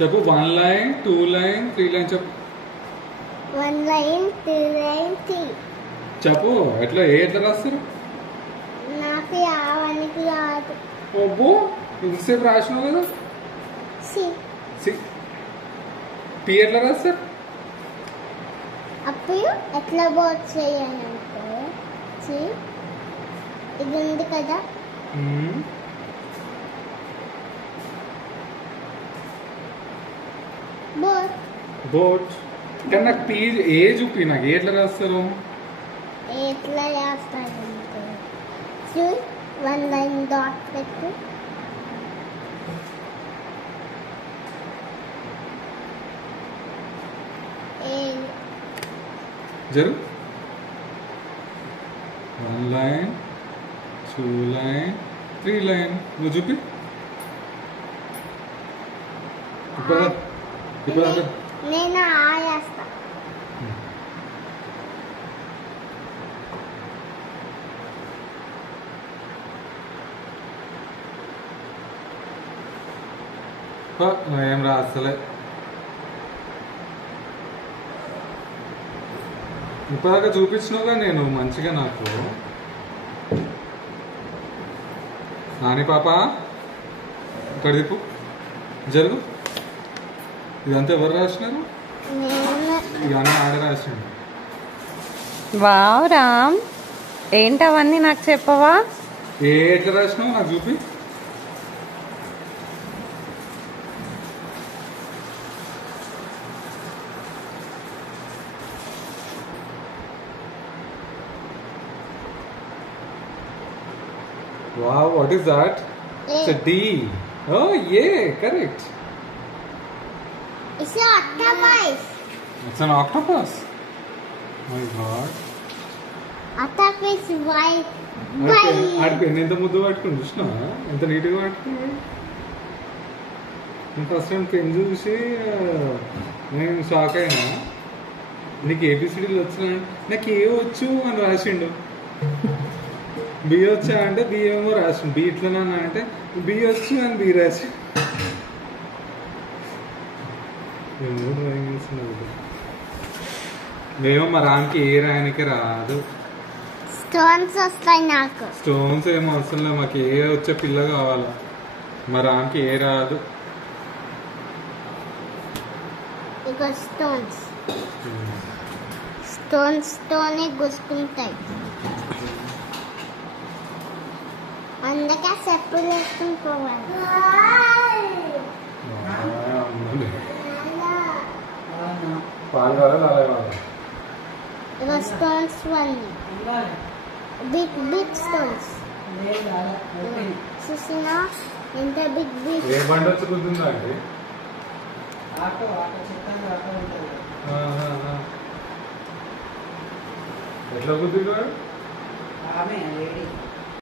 చెప్పు 1 line 2 line 3 line చెప్పు. 1 line 2 line 3. చెప్పు ఎట్లా ఎట్లా రాస్తారు? నాకు అవనికి రాదు. అబ్బో ఇంతసేపు రాసినావు కదా. సి పి ఎట్లా రాస్తారు? అప్పుడు ఎట్లా బోర్డ్ చేయాలంటే ఇది ఉంది కదా బోట్. కానీ నాకు పి ఏ చూపి, నాకు ఎట్లా రాస్తారు? ఎట్లా రాస్తారంటే 1 లైన్ డాట్ పెట్టు. జరు 1 లైన్ 2 లైన్ 3 లైన్. నువ్వు చూపి. ఇప్పుడు నేను ఆయేస్తా. నువ్వేం రాస్తలే. ఇప్పటిదాకా చూపించినావుగా నేను మంచిగా. నాకు నాని పాప ఇక్కడ దిప్పు జరుగు. ఇదంతా ఎవరు రాసినారు? ఇవన్నీ ఆడ రాసినాడు. వావ్ రామ్, ఏంటవన్నీ నాకు చెప్పవా? ఎట్లా రాసినావు నాకు చూపి. Wow, what is that? It's a D. Oh, yeah, correct. It's an octopus. It's an octopus. My God. Octopus white. Audi pen ఎంత ముద్దు పట్టుకుని చూసినా, ఎంత నీట్గా పట్టుకుని. నేను ఫస్ట్ టైం పెన్ చూసి నేను షాక్ అయినా. నీకు ఏబిసిడీలు వచ్చినా, నాకు ఏ వచ్చు అని రాసిండు. బి వచ్చా అంటే బి ఏమో రాసిండు. బి ఇట్లనా అంటే బి వచ్చు అని బి రాసి డ్రాయింగ్ చేస్తున్నాడు. మేము మా రామ్కి ఏ రాయనికి రాదు. స్టోన్స్ వస్తాయి నాకు. స్టోన్స్ ఏమో అవసరం లేదు, మాకు ఏ వచ్చే పిల్ల కావాలా. మా రామ్కి ఏ రాదు. ఇక స్టోన్స్ స్టోన్స్ తోనే గుచ్చుకుంటాయి. అందుకే చెప్పులు వేసుకుని పోవాలి. పాలు కావాలి అలా కావాలి. ఇక స్టోన్స్ బిగ్ బిగ్ స్టోన్స్ చూసినా ఎంత బిగ్ బిగ్. ఏ బండి వచ్చి కుదురుతుందా అండి? ఎట్లా కుదురుతాడు?